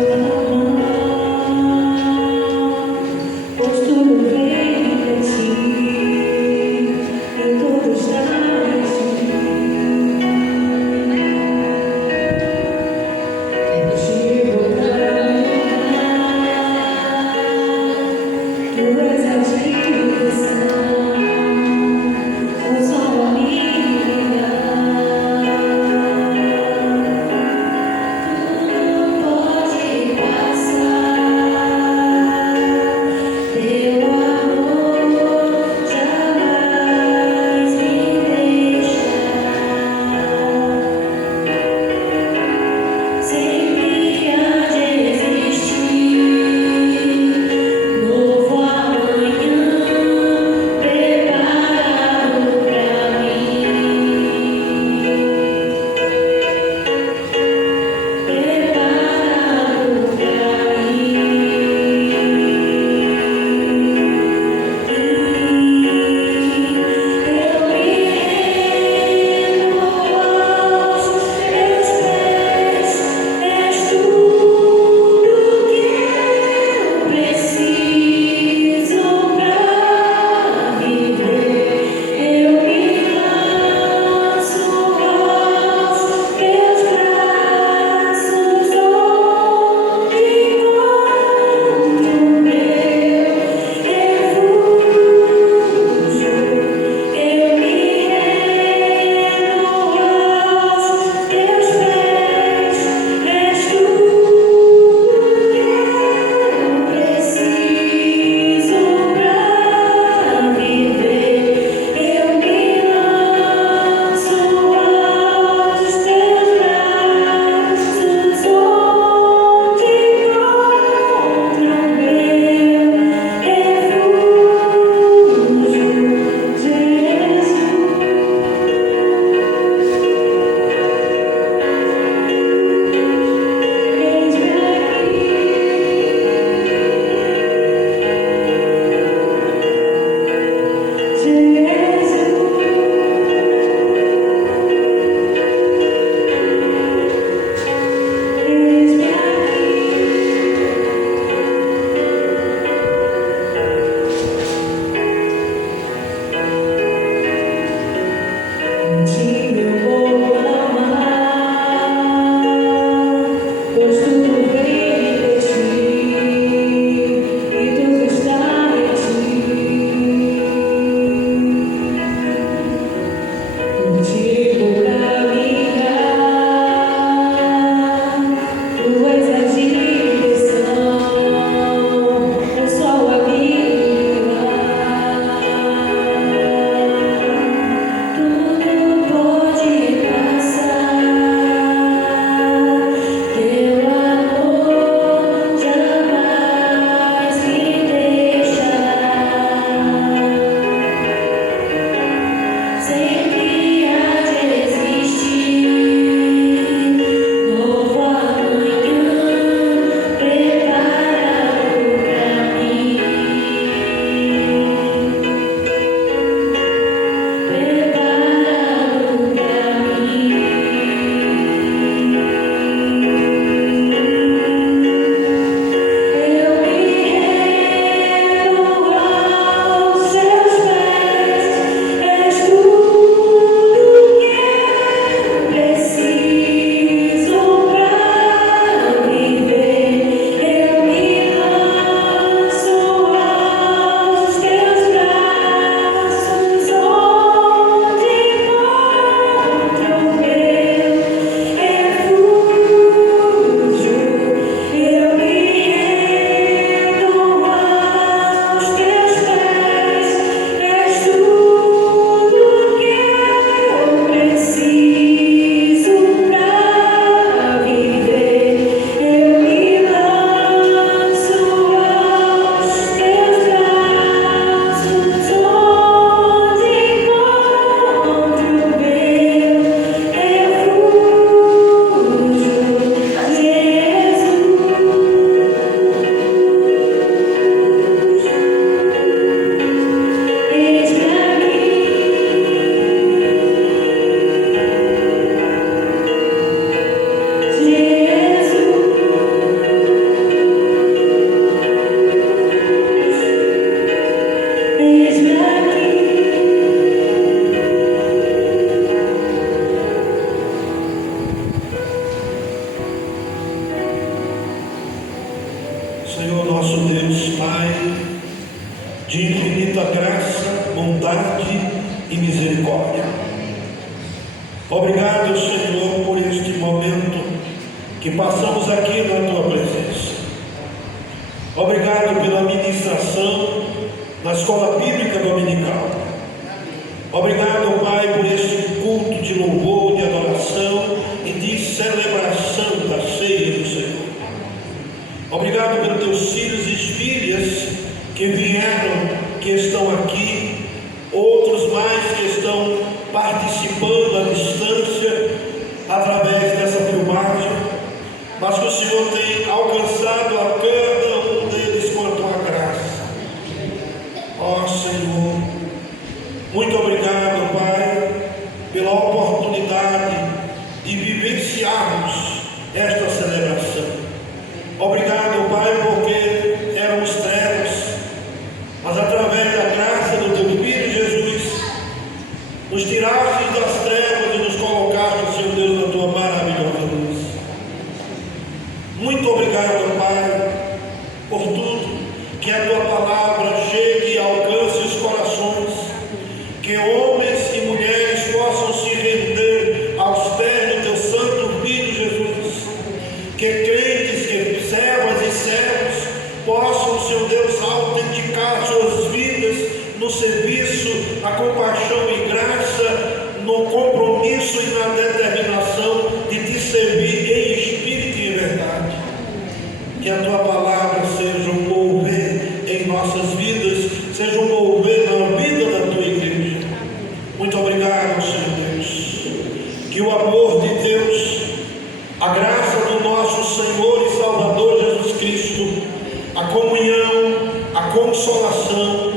misericórdia. Obrigado, Senhor, por este momento que passamos aqui na Tua presença. Obrigado pela ministração na escola bíblica dominical. Obrigado, Pai, por este culto de louvor, de adoração e de celebração da ceia do Senhor. Obrigado pelos Teus filhos e filhas que vieram, que estão aqui, outros mais que estão participando à distância, através dessa filmagem, mas que o Senhor tem alcançado a cada um deles com a Tua graça. Ó Senhor, muito obrigado, Pai, pela oportunidade de vivenciarmos esta celebração. Obrigado, Pai, porque éramos trevas, mas através da graça do Teu Filho Jesus, nos tiraste das trevas e nos colocaste, Senhor Deus, na Tua maravilhosa luz. Muito obrigado, Pai, por tudo, que a Tua palavra chegue e alcance os corações, que homens e mulheres possam se render aos pés do Teu Santo Filho Jesus, que crentes, que servas e servos possam, Senhor Deus, autenticar suas vidas no serviço, na compaixão e graça, no compromisso e na determinação de Te servir em espírito e em verdade. Que a Tua palavra seja um mover em nossas vidas, seja um mover na vida da Tua igreja. Muito obrigado, Senhor Deus. Que o amor de Deus, a graça do nosso Senhor e Salvador Jesus Cristo, a comunhão, a consolação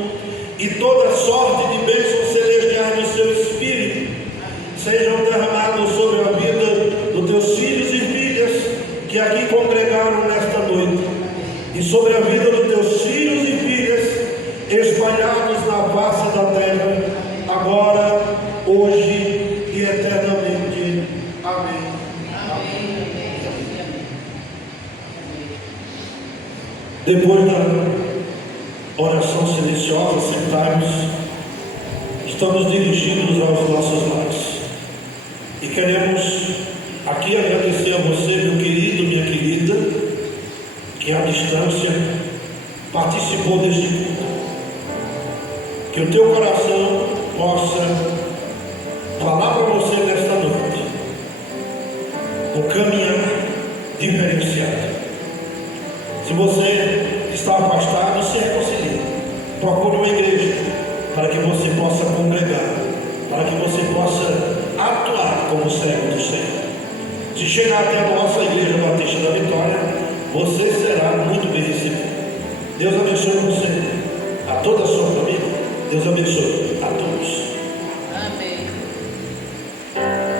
e toda sorte de bênçãos celestiais do Seu Espírito sejam derramados sobre a vida dos Teus filhos e filhas que aqui congregaram nesta noite, e sobre a vida dos Teus filhos e filhas espalhados na face da terra, agora, hoje e eternamente. Amém. Depois da oração silenciosa, sentarmos, estamos dirigindo-nos aos nossos lares e queremos aqui agradecer a você, meu querido, minha querida, que à distância participou deste culto. Que o teu coração possa falar para você nesta noite um caminhar diferenciado. Se você está afastado, se reconcilie. Procure uma igreja para que você possa congregar, para que você possa atuar como servo do Senhor. Se chegar até a nossa igreja Batista da Vitória, você será muito bem recebido. Deus abençoe você, a toda a sua família. Deus abençoe a todos. Amém. Amém.